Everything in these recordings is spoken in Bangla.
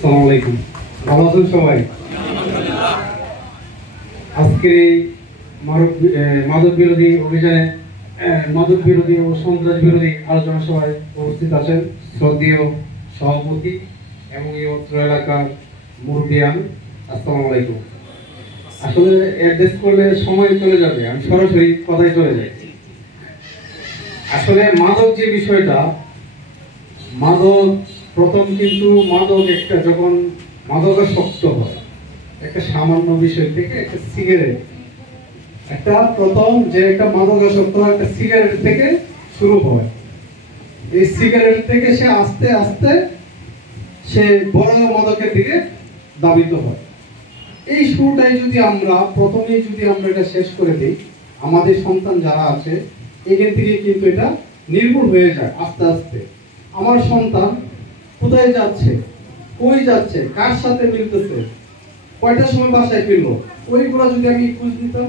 আসসালামু আলাইকুম। ভালো আছেন সবাই? আজকের এই মাদক বিরোধী অভিযানে মাদক বিরোধী ও সন্ত্রাস বিরোধী আলোচনা সভায় উপস্থিত আছেন শ্রদ্ধেয় সভাপতি এবং এই অত্র এলাকার মুরব্বিয়ান। আসসালামু আলাইকুম। আসলে অ্যাড্রেস করলে সময় চলে যাবে, আমি সরাসরি কথায় চলে যাই। আসলে মাদক যে বিষয়টা, মাদক প্রথম কিন্তু মাদক একটা যখন মাদকাসক্ত হয়, একটা সামান্য বিষয় থেকে একটা সিগারেট, একটা প্রথম যে একটা মাদকাসক্ত একটা সিগারেট থেকে শুরু হয়। এই সিগারেট থেকে সে আস্তে আস্তে সে বড় মাদকের দিকে ধাবিত হয়। এই শুরুটাই যদি আমরা প্রথমেই যদি আমরা এটা শেষ করে দিই, আমাদের সন্তান যারা আছে এখান থেকে কিন্তু এটা নির্মূল হয়ে যায় আস্তে আস্তে। আমার সন্তান কোথায় যাচ্ছে, কই যাচ্ছে, কার সাথে মিলতেছে, কয়টার সময় বাসায় ফিরলো, ওইগুলো যদি আমি খোঁজ নিতাম,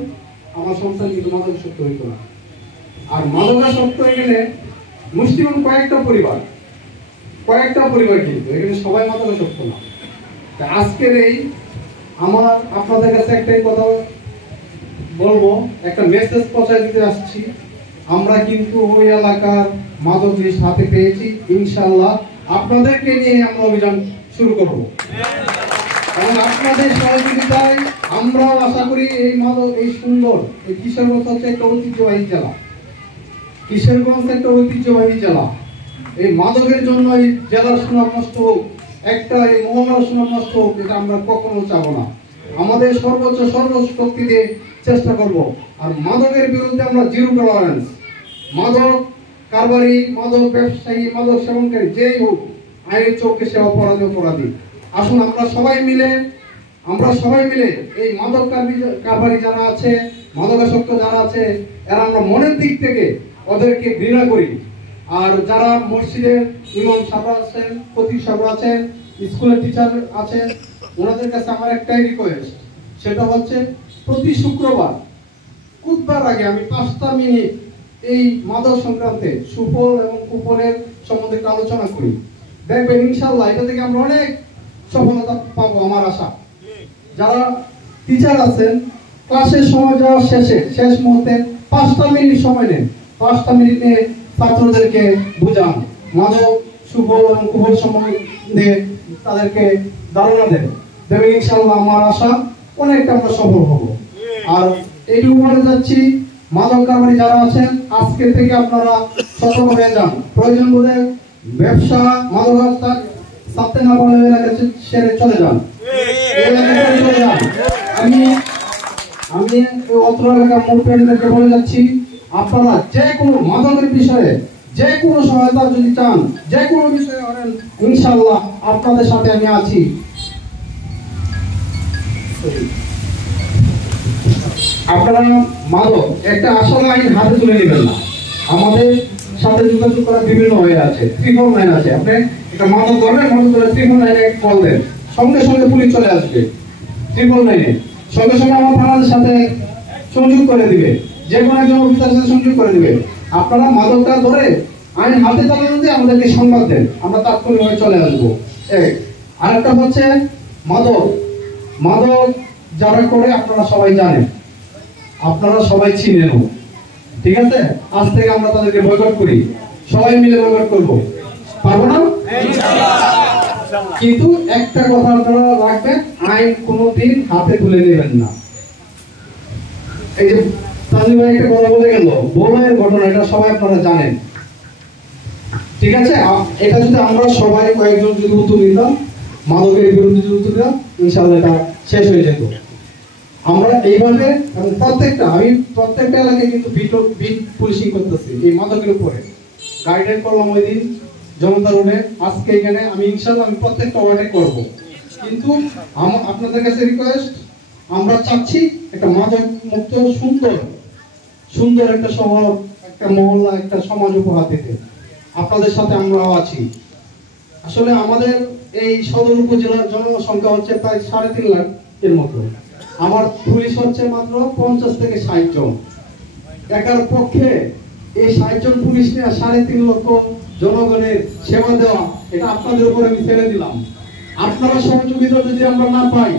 আমার সন্তান কিন্তু মাদকাসক্ত হইতো না। আর মাদকাসক্ত এখানে মুসলিম কয়েকটা পরিবার কিন্তু এখানে সবাই মাদকাসক্ত না। আজকের এই আমার আপনাদের কাছে একটাই কথা বলবো, একটা মেসেজ পৌঁছায় দিতে আসছি। আমরা কিন্তু ওই এলাকার মাদক জিনিস হাতে পেয়েছি, ইনশাআল্লাহ আপনাদেরকে নিয়ে আমরা অভিযান শুরু করব। কারণ আপনাদের সহযোগিতায় আমরাও আশা করি এই মাদক, এই সুন্দর এই কিশোরগঞ্জ হচ্ছে একটা ঐতিহ্যবাহী জেলা, কিশোরগঞ্জ একটা ঐতিহ্যবাহী জেলা। এই মাদকের জন্য এই জেলার সুনাম নষ্ট হোক, একটা এই মহল্লার সুনাম নষ্ট হোক, এটা আমরা কখনো চাবো না। আমাদের সর্বোচ্চ সর্বশক্তি দিয়ে চেষ্টা করব। আর মাদকের বিরুদ্ধে আমরা জিরো টলারেন্স। মাদক কারবারি, মাদক ব্যবসায়ী, মাদক সেবনকারী যেই হোক, আইনের চোখে সে অপরাধী। আসুন আমরা সবাই মিলে এই মাদক কারবারি যারা আছে, মাদকাসক্ত যারা আছে, এরা আমরা মনের দিক থেকে ওদেরকে ঘৃণা করি। আর যারা মসজিদের ইমাম সাহেব আছেন, খতিব সাহেব আছেন, স্কুলের টিচার আছেন, ওনাদের কাছে আমার একটাই রিকোয়েস্ট, সেটা হচ্ছে প্রতি শুক্রবার খুতবার আগে আমি 5টা মিনিট এই মাদক সংক্রান্তে সুফল এবং কুফলের সম্বন্ধে আলোচনা করি। দেখবেন ইনশাআল্লাহ এটা থেকে আমরা অনেক সফলতা পাবো আমার আশা। যারা টিচার আছেন, ক্লাসের সময় যাওয়ার শেষ মুহূর্তে 5টা মিনিট সময় নেন, 5টা মিনিট নিয়ে ছাত্রদেরকে বুঝান, মাদক সুফল এবং কুফল সম্বন্ধে তাদেরকে ধারণা দেন। দেখবেন ইনশাআল্লাহ আমার আশা অনেকটা আমরা সফল হব। আর এইটুকু বলে যাচ্ছি, মাদক কারবারি যারা আছেন আজকে থেকে আপনারা সতর্ক হয়ে যান। প্রয়োজন বোধে ব্যবসা মাদক ছাড়তে না পারলে এলাকা ছেড়ে চলে যান। আমি অত্র এলাকার মুরব্বিদেরকে বলে যাচ্ছি, আপনারা যে কোনো মাদকের বিষয়ে যে কোনো সহায়তা যদি চান, যে কোনো বিষয়ে করেন, ইনশাআল্লাহ আপনাদের সাথে আমি আছি। আপনারা মাদক একটা আসল আইন হাতে তুলে নেবেন না। আমাদের সাথে যোগাযোগ করার বিভিন্ন ওয়ে আছে, 349 আছে। আপনি একটা মাদক ধরবেন, মাদক ধরে 349 কল দেন, সঙ্গে সঙ্গে পুলিশ চলে আসবে। 349 সঙ্গে সঙ্গে আমার থানার সাথে সংযোগ করে দিবে, যে কোনো একজন অফিসারের সাথে সংযোগ করে দিবে। আপনারা মাদকটা ধরে আইন হাতে চালানো দিয়ে আমাদেরকে সংবাদ দেন, আমরা তাৎক্ষণিকভাবে চলে আসবো। আরেকটা হচ্ছে মাদক যারা করে আপনারা সবাই জানেন, আপনারা সবাই চিনেন, ঠিক আছে? আজ থেকে আমরা তাদেরকে বয়কট করি, সবাই মিলে বয়কট করবো, পারবো না? কিন্তু একটা কথা আপনারা রাখবেন, আইন কোনোদিন হাতে তুলে নেবেন না। এই যে তানজিম ভাই একটা কথা বলে গেল, বোমায়ের ঘটনা, এটা সবাই আপনারা জানেন, ঠিক আছে? এটা যদি আমরা সবাই কয়েকজন যদি উদ্যোগ নিতাম, মাদকের বিরুদ্ধে যদি উদ্যোগ নিতাম, ইনশাআল্লাহ এটা শেষ হয়ে যেত। আমরা এইভাবে প্রত্যেকটা এলাকায় কিন্তু বিট পুলিশিং করতেছি এই মাদকের উপরে। গাইডেন করলাম ওই দিন জনতা রোডে, আজকে এখানে আমি ইনশাআল্লাহ আমি প্রত্যেকটা ওয়ার্ডে করব। কিন্তু আপনাদের কাছে রিকোয়েস্ট, আমরা চাচ্ছি একটা মাদক মুক্ত সুন্দর একটা শহর, একটা মহল্লা, একটা সমাজ উপহার দিতে। আপনাদের সাথে আমরাও আছি। আসলে আমাদের এই সদর উপজেলার জনসংখ্যা হচ্ছে প্রায় 3.5 লাখ এর মতো। আমার পুলিশ হচ্ছে মাত্র 50 থেকে 60 জন। একার পক্ষে এই 60 জন পুলিশ নিয়ে 3.5 লক্ষ জনগণের সেবা দেওয়া, এটা আপনাদের উপর আমি ছেড়ে দিলাম। আপনারা সহযোগিতা যদি আমরা না পাই